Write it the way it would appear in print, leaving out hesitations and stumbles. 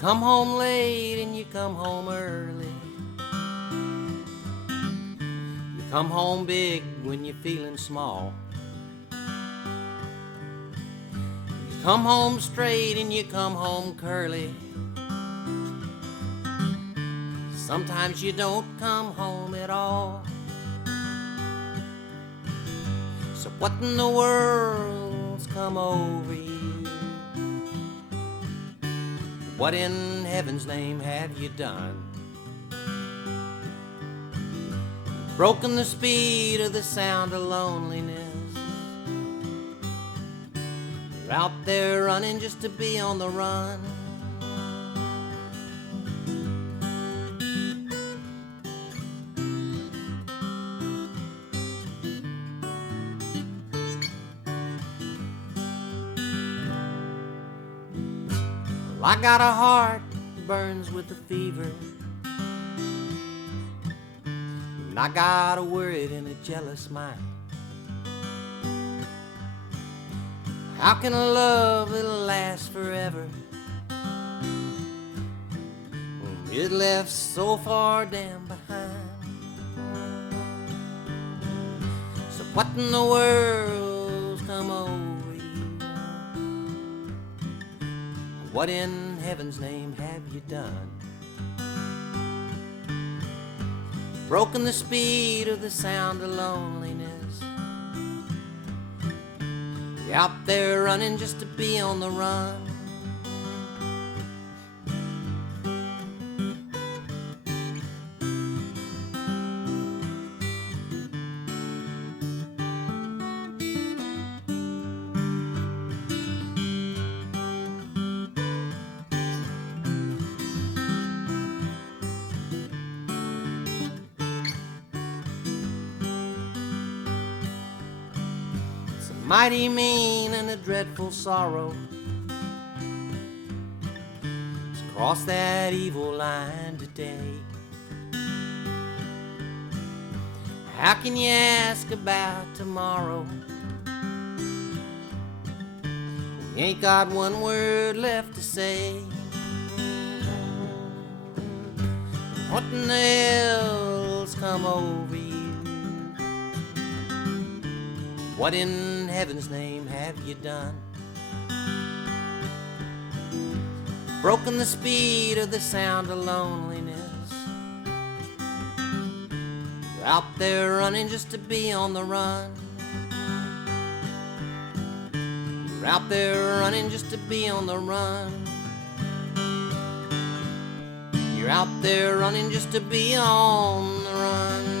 come home late and you come home early. You come home big when you're feeling small. You come home straight and you come home curly. Sometimes you don't come home at all. So what in the world's come over you? What in heaven's name have you done? Broken the speed of the sound of loneliness. You're out there running just to be on the run. Well, I got a heart that burns with a fever, and I got a worried and a jealous mind. How can a love that'll last forever when it left so far down behind? So what in the world's come over you? What in heaven's name have you done? Broken the speed of the sound of loneliness. You're out there running just to be on the run. Mighty mean and a dreadful sorrow has crossed that evil line today. How can you ask about tomorrow when you ain't got one word left to say? What in the hell's come over you? What in heaven's name have you done? Broken the speed of the sound of loneliness. You're out there running just to be on the run. You're out there running just to be on the run. You're out there running just to be on the run.